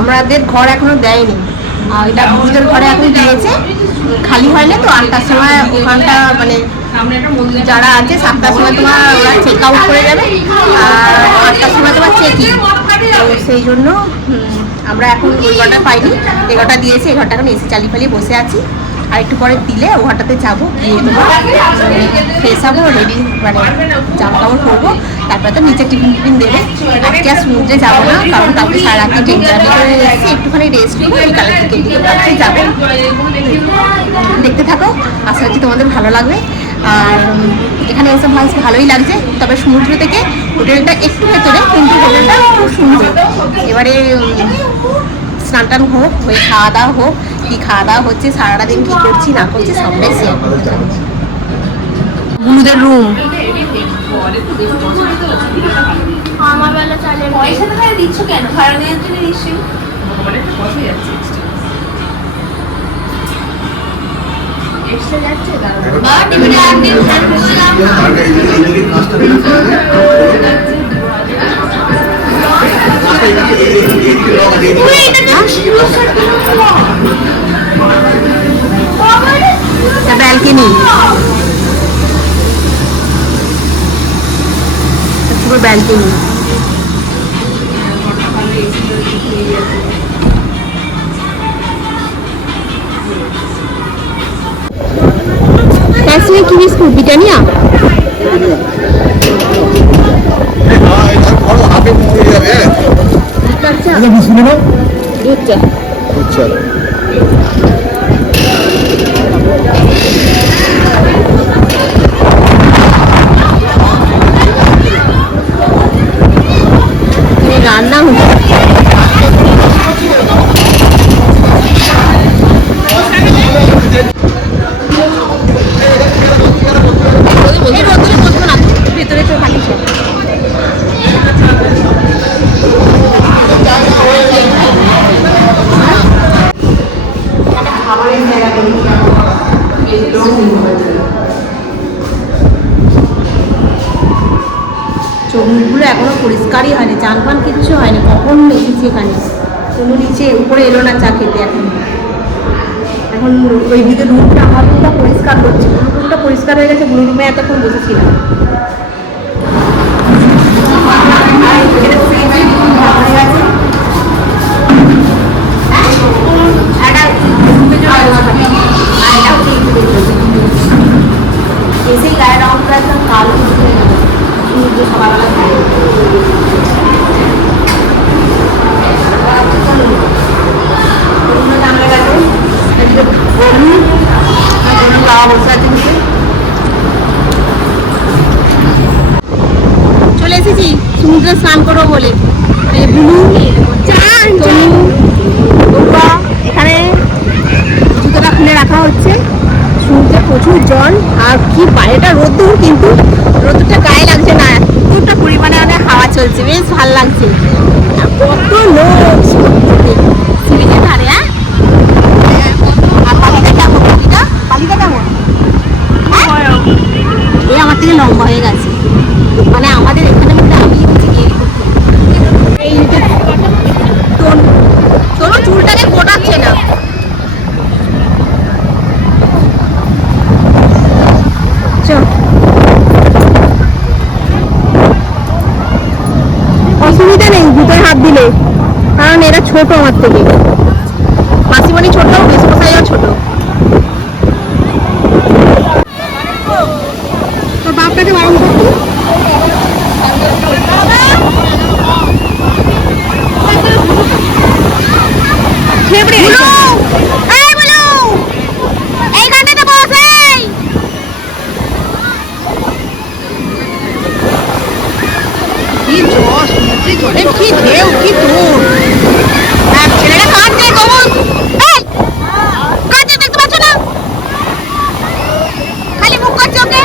আমাদের ঘর এখনো দেয়নি, এটা বুঝদের ঘরে এখন দিয়েছে, খালি হয়নি তো 8টার সময় ওখানটা মানে যারা আছে 7টার সময় তোমার ওরা চেক আউট করে যাবে আর 8টার সময় তোমার চেকিং, তো সেই জন্য আমরা এখন ওই ঘরটা পাইনি, এই ঘরটা দিয়েছে, এই ঘরটা এখন এসি চালিয়ে ফালিয়ে বসে আছি। আর একটু পরে দিলে ও ঘরটাতে যাবো, গিয়ে তোমার ফ্রেশ হবো, রেডি মানে জামা কাপড় পরবো, তারপরে তো নিচে টিফিন টিফিন দেবে। আজকে আর সমুদ্রে যাবো না, কারণ কাউকে সারা রাত্রি ট্রেন জার্নি করে এসেছি, একটুখানি রেস্ট নেবো, বিকালের দিকে ভাবছি যাবো। দেখতে থাকো, আশা করছি তোমাদের ভালো লাগবে। আর এখানে এসে ভালোই লাগছে, তবে সমুদ্র থেকে হোটেলটা একটু ভেতরে, কিন্তু হোটেলটা খুব সুন্দর। এবারে স্নান টান হোক, হয়ে খাওয়া দাওয়া হোক, কি খাওয়া দাওয়া হচ্ছে, সারাটা দিন কি করছি না করছি সবটাই শেয়ার করতে থাকছি। বুনুদের রুম, আমার বেলা চালে পয়সা তো দিচ্ছ কেন? ভাড়া নেওয়ার জন্য নিশ্চয়ই এক্সট্রা যাচ্ছে। ব্যালকনি, পুরো ব্যালকনি। इसमें की बिस्कुट ब्रिटानिया रान्ना ভেতরে তো খালি চোখগুলো এখনো পরিষ্কারই হয়নি, চান পান কিচ্ছু হয়নি, কখন এসেছি এখানে, কোনো নিচে উপরে এলো না চা খেতে। এখন ওই দিকে রুমটা, আমার রুমটা পরিষ্কার করছে, রুমটা পরিষ্কার হয়ে গেছে, ব্লু রুমে এতক্ষণ বসেছিলাম। এসেই গায়ে রং করে একদম কালো হয়ে গেল সমুদ্র সকালবেলা খায়। চলে এসেছি সমুদ্রে স্নান করবো বলে, এখানে জুতোটা খুলে রাখা হচ্ছে। সমুদ্রে প্রচুর জল, আর কি বাইরেটা রোদ্দুর, কিন্তু রোদ্দুরটা গায়ে লাগছে না, প্রচুরটা পরিমাণে অনেক হাওয়া চলছে, বেশ ভালো লাগছে। কত লোক সিঁড়িতে ধারে। হ্যাঁ, আর পালিটা কেমন? পালিটা কেমন? এই আমার থেকে লম্বা হয়ে গেছে, মানে আমাদের এখানে মধ্যে আমি হচ্ছে এই তোর চুলটাকে গোটাচ্ছে না। অসুবিধা নেই জুতোয় হাত দিলে, কারণ এরা ছোট আমার থেকে, মাসিমণি ছোট, মেসমশাইও ছোট। তোর বাপটাকে বারণ করতো কি ঢেউ, কি দূর, ছেলেরা কাঁদছে, কমল কাঁদছে, দেখতে পাচ্ছ না, খালি মুখ করছে ওকে।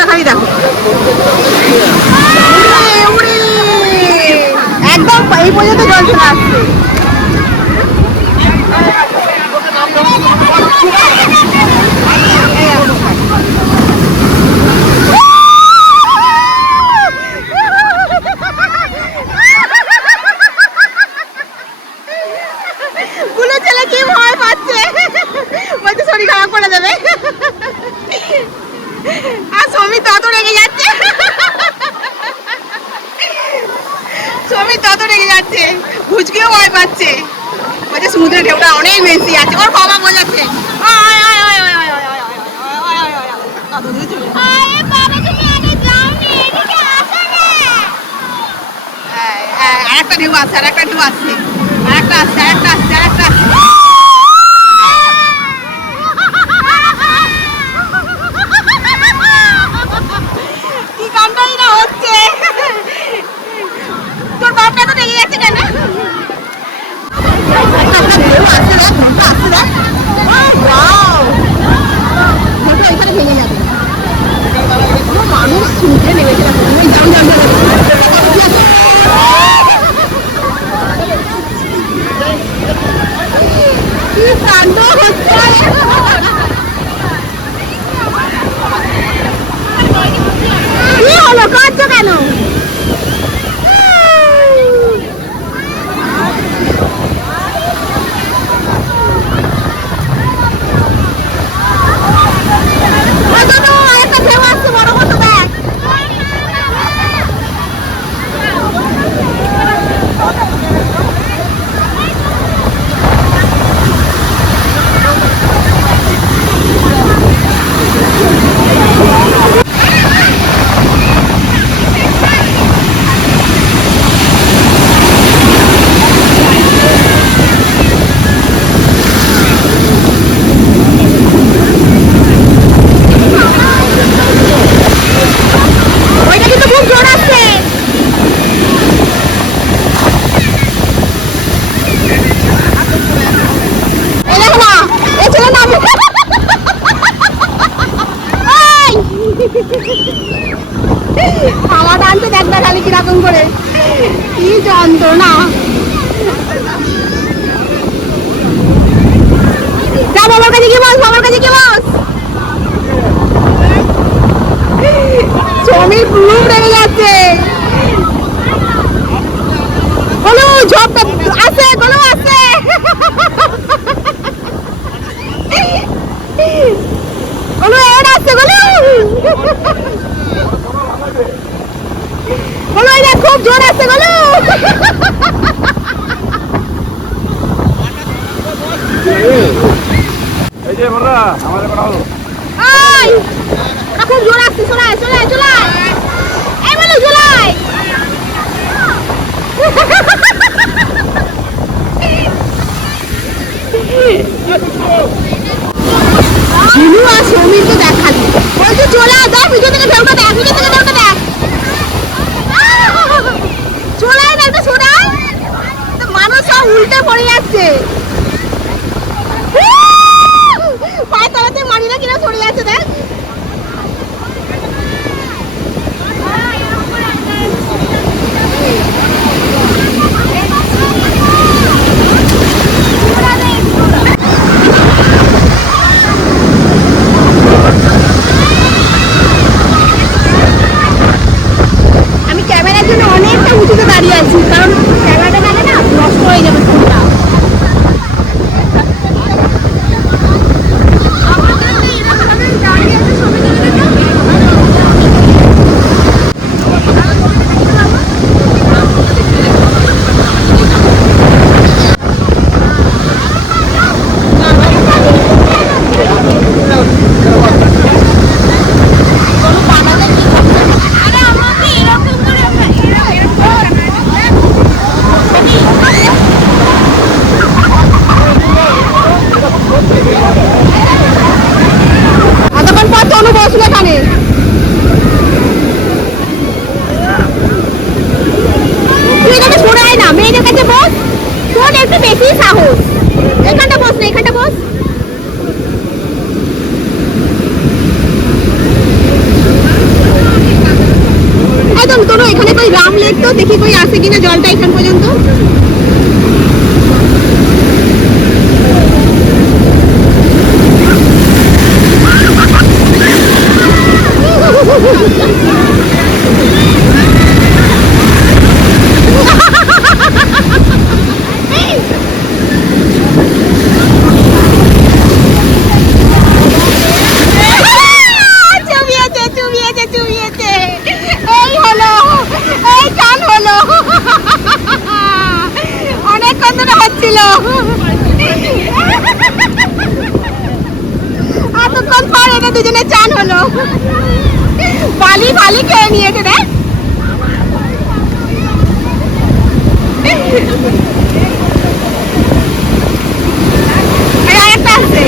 ঝোঁকটা খালি দেখো, উড়ে উড়ে একদম এই পর্যন্ত জল চলে আসছে। গুলো ছেলে কি ভয় পাচ্ছে, বলছে শরীর খারাপ করে দেবে। আর সমীর তত রেগে যাচ্ছে, সমীর তত রেগে যাচ্ছে, ভুচকিও ভয় পাচ্ছে, বলছে সমুদ্রের ঢেউটা অনেক বেশি আছে। ওর বাবা বোঝাচ্ছে আরেকটা ঢেউ আসছে, আরেকটা ঢেউ আসছে, আরেকটা আসছে, আরেকটা আসছে, আরেকটা আসছে। কি কাণ্ডই না হচ্ছে, তোর বাপটা তো রেগে যাচ্ছে কেন? ঢেউ আসছে দেখ, ঢেউটা আসছে দেখ, ঢেউটা এখানে ভেঙে যাবে। মানুষ সমুদ্রে নেমেছে, কি কাণ্ড হচ্ছে। কি হলো, কাঁদছো কেন? আরেকটা ঢেউ আসছে, বড় মতো দেখ। ওইটা কিন্তু খুব জোর আসছে। এই দেখো না, এ ছেলে নামলো। হাওয়া টানতে দেখ না খালি কিরকম করে, কি যন্ত্রণা। যা বাবার কাছে গিয়ে বস, বাবার কাছে গিয়ে বস। সমীর পুরো রেগে যাচ্ছে। গোলু ঝোপটা আছে, গোলু আছে, গোলু এর আছে, গোলু গোলু এটা খুব জোর আছে, গোলু এই যে বড়রা আমাদের কথা হলো আই খুব জোর আসছে, চলাই চলাই চলাই, এই বলো চলাই। ঝিনু আর সমীরকে দেখ খালি, বলছে চলে দেখ, পিছন থেকে ঢেউটা দেখ, পিছন থেকে ঢেউটা দেখ। চলাই না, একটা শোনায়, মানুষ সব উল্টে পড়ে যাচ্ছে। পায়ে তলাতে মারি না কিনা সরে যাচ্ছে দেখ। আমি ক্যামেরার জন্য অনেকটা উঁচুতে দাঁড়িয়ে আছি, কারণ ক্যামেরাটা গেলে না নষ্ট হয়ে যাবে ফোনটা। এতক্ষণ পর তনু বসলো এখানে। তুই এখানে সরে আয় না, মেয়েদের কাছে বস, তোর একটু বেশি সাহস। এখানটা বস না, এখানটা বস। দেখতো, দেখি কই আসে কিনা জলটা এখান পর্যন্ত। চুবিয়েছে চুবিয়েছে চুবিয়েছে, এই হলো, এই চান হলো, অনেকক্ষণ ধরে হচ্ছিল, এতক্ষণ পর এদের দুজনে চান হলো। বালি বালি খেয়ে নিয়েছে রে। একটা আছে,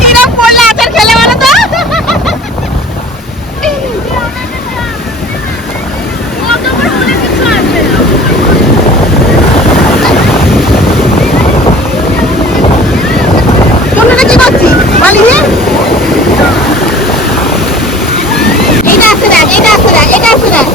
কিরম পড়লে আচার খেলে বলো তো। অন্যটা কি করছিস বলি রে? এইটা আসতে দেখ, এইটা আসতে দেখ, এইটা আসতে দেখ।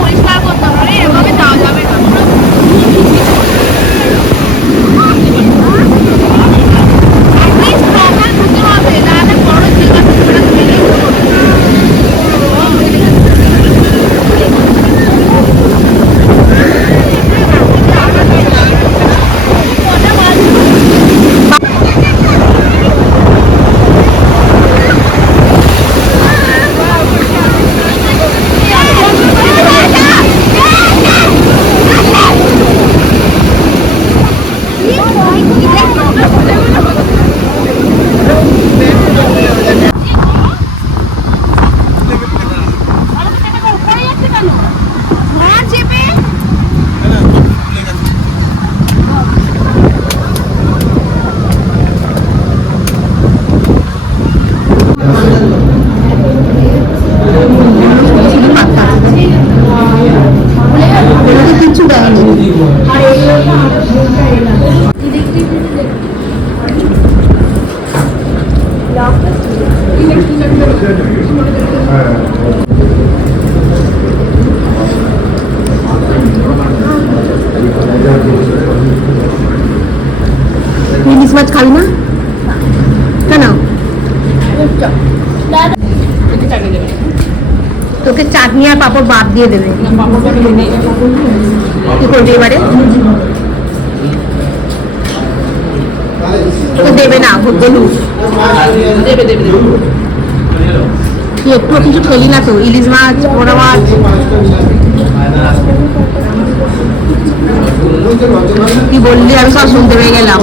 পরিষ্কার করতে হবে, এভাবে যাওয়া যাবে না। কিছু দেয়নি। ইলিশ মাছ খাবি না কেন? তোকে চাটনি আর পাপড় বাদ দিয়ে দেবে। কি করবি এবারে? তো দেবে না, বলু দেবে দেবে। তুই একটু কিছু খেলি না তো? ইলিশ মাছ, পোড়া মাছ কি বললি? আমি সব শুনতে পেয়ে গেলাম।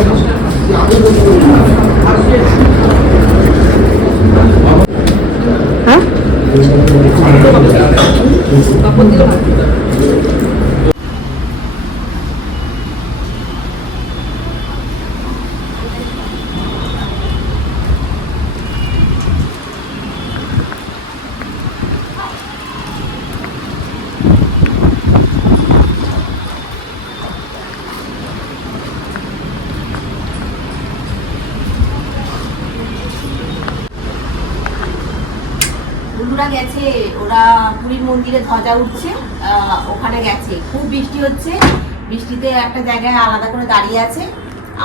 হ্যাঁ বন্ধুরা গেছে, ওরা পুরীর মন্দিরে ধ্বজা উঠছে, ওখানে গেছে। খুব বৃষ্টি হচ্ছে, বৃষ্টিতে একটা জায়গায় আলাদা করে দাঁড়িয়ে আছে।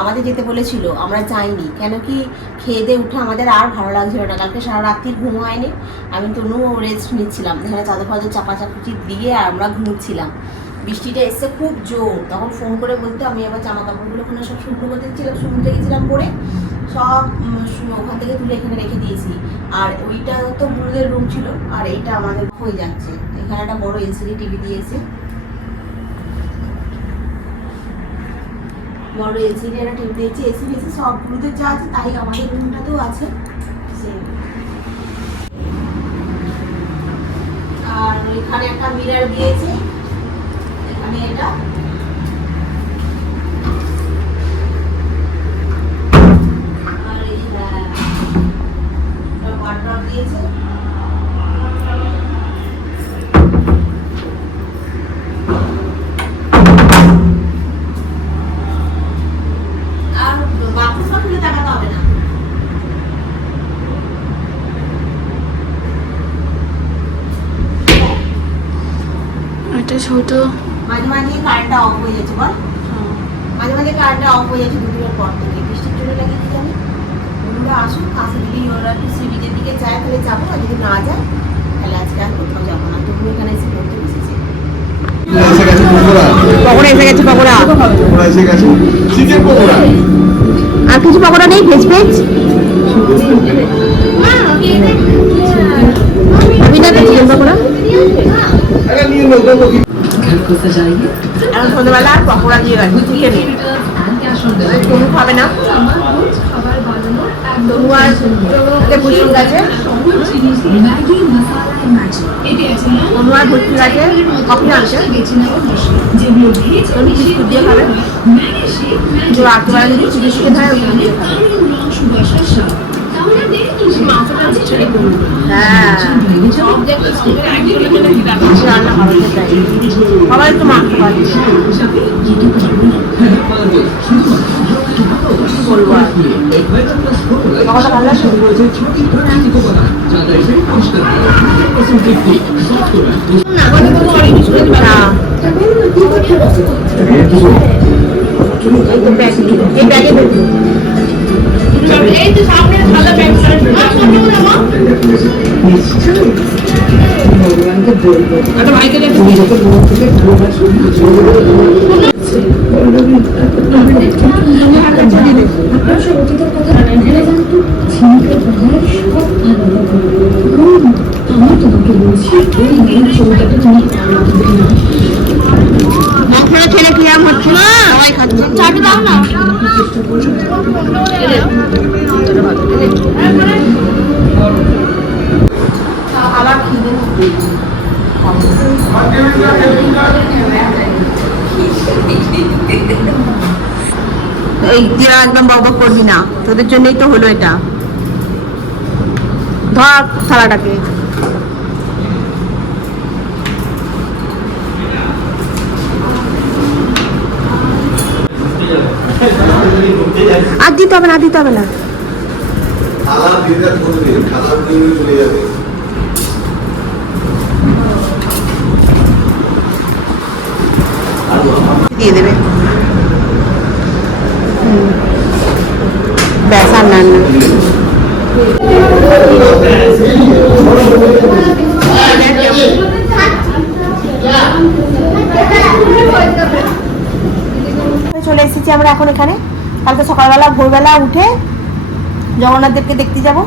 আমাদের যেতে বলেছিল, আমরা যাইনি। কেন কি খেয়ে দিয়ে উঠে আমাদের আর ভালো লাগছিল না। কালকে সারা রাত্রি ঘুম হয়নি। আমি তনু রেস্ট নিচ্ছিলাম, এখানে চাদর ফাদর চাপাচাপি দিয়ে আর আমরা ঘুমোচ্ছিলাম। বৃষ্টিটা এসছে খুব জোর। তখন ফোন করে বলতে আমি আবার জামা কাপড়গুলো ওখানে সব শুকনো করতে দিচ্ছিলাম, সমুদ্রে গেছিলাম পরে সব ওখান থেকে তুলে এখানে রেখে দিয়েছি। আর ওইটা তো গুরুদের রুম ছিল, আর এইটা আমাদের হয়ে যাচ্ছে। এখানে একটা বড় এলসিডি টিভি দিয়েছে, বড় এলসিডি একটা টিভি দিয়েছে। এসি ফেসি সব গুরুদের যা আছে তাই আমাদের রুমটাতেও আছে। আর এখানে একটা মিরর দিয়েছে, এখানে এটা আর এই ওয়ার্ড্রপ দিয়েছে। আর বাথরুম খুলে তাকাতে হবে না। এটা ছোট। মাঝে মাঝে কারেন্টটা অফ হয়ে যাচ্ছে বল, মাঝে মাঝে কারেন্টটা অফ হয়ে যাচ্ছে দুদিনের পর থেকে। বৃষ্টির জন্য লাগিয়ে দিয়ে জানি ওরা আসুক, আসে যদি ওরা একটু সি বিচের দিকে যায় তাহলে যাবো, আর যদি না যায় তাহলে আজকে আর কোথাও যাবো না। তুমি এখানে এসে পড়তে বসেছি। এসে গেছে পকোড়া, পকোড়া এসে গেছে, পকোড়া পকোড়া এসে গেছে, চিকেন পকোড়া। আর কিছু পকোড়া নেই? ভেজ ভেজ আমি না চিকেন পকোড়া। আরে নিয়ে নাও তো কি এখন সন্ধ্যেবেলা আর পকোড়া দিয়ে রাখি, চিকেন তনু খাবে না। তনু আর ভুসুর গাছে, তনু আর ভুসুর গাছে কফি আনছে, তনু বিস্কুট দিয়ে খাবে। রাত্রিবেলা যদি চিকেন চিকেন হয় ওই দিয়ে খাবে। হ্যাঁ রান্না ভালো চাই, সবাই একটু মাংস খাচ্ছে। বলবো আর কথা ভালো লাগছে না। এই ব্যাগে দেখুন, এই তো সামনে ভালো ব্যাগ আচ্ছা ভাইকে দেখো ছেলে কিরাম হচ্ছে না, সবাই খাচ্ছে। চাটে দাও না, আবার খিদে এই দিয়া একদম বকবক করবি না, তোদের জন্যই তো হলো এটা। ধর থালাটাকে। আর দিতে হবে না, দিতে হবে না। খালা দিয়ে করে দিন, খালা দিয়ে চলে যাবে। দিয়ে দেবে, ব্যাস আর না। চলে এসেছি আমরা এখন এখানে। কালকে সকালবেলা ভোরবেলা উঠে জগন্নাথ দেবকে দেখতে যাব।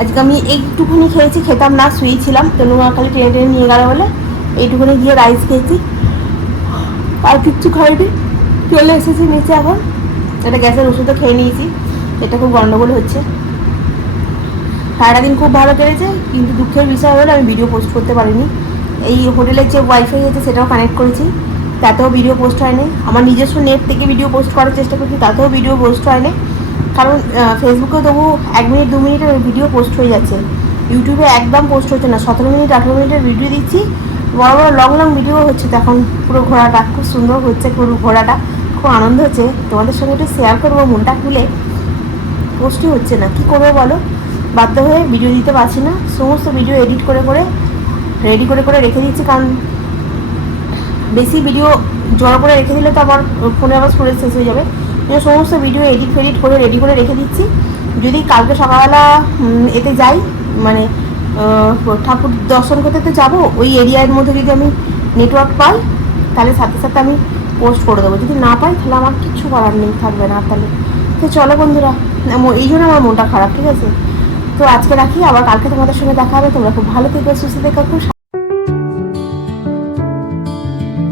আজকে আমি এইটুকুনি খেয়েছি, খেতাম না, শুয়েছিলাম। তনু খালি টেনে টেনে নিয়ে গেল বলে এইটুকুনি গিয়ে রাইস খেয়েছি, আর কিচ্ছু খাইনি। চলে এসেছি নিচে এখন। এটা গ্যাসের ওষুধও খেয়ে নিয়েছি, এটা খুব গন্ডগোল হচ্ছে। সারাদিন খুব ভালো কেটেছে, কিন্তু দুঃখের বিষয় হলো আমি ভিডিও পোস্ট করতে পারিনি। এই হোটেলের যে ওয়াইফাই আছে সেটাও কানেক্ট করেছি, তাতেও ভিডিও পোস্ট হয়নি। আমার নিজস্ব নেট থেকে ভিডিও পোস্ট করার চেষ্টা করছি, তাতেও ভিডিও পোস্ট হয়নি। কারণ ফেসবুকেও তবু 1 মিনিট 2 মিনিটের ভিডিও পোস্ট হয়ে যাচ্ছে, ইউটিউবে একদম পোস্ট হচ্ছে না। 17 মিনিট 18 মিনিটের ভিডিও দিচ্ছি, বড় বড় লং লং ভিডিও হচ্ছে। তখন পুরো ঘোরাটা খুব সুন্দর হচ্ছে, পুরো ঘোরাটা খুব আনন্দ হচ্ছে। তোমাদের সঙ্গে একটু শেয়ার করবো, মনটা খুলে। পোস্টই হচ্ছে না, কী করবো বলো, বাধ্য হয়ে ভিডিও দিতে পারছি না। সমস্ত ভিডিও এডিট করে করে রেডি করে করে রেখে দিচ্ছি, কারণ বেশি ভিডিও জড়ো করে রেখে দিলে তো আমার ফোনে আবার স্টোরেজ শেষ হয়ে যাবে। সমস্ত ভিডিও এডিট ফেডিট করে রেডি করে রেখে দিচ্ছি। যদি কালকে সকালবেলা এতে যাই, মানে ঠাকুর দর্শন করতে তো যাবো, ওই এরিয়ার মধ্যে যদি আমি নেটওয়ার্ক পাই তাহলে সাথে সাথে আমি পোস্ট করে দেবো। যদি না পাই তাহলে আমার কিচ্ছু করার নেই, থাকবে না। তাহলে তো চলো বন্ধুরা, এই জন্য আমার মনটা খারাপ, ঠিক আছে? তো আজকে রাখি, আবার কালকে তোমাদের সঙ্গে দেখা হবে। তোমরা খুব ভালো থেকো, সুস্থ থেকো, খুব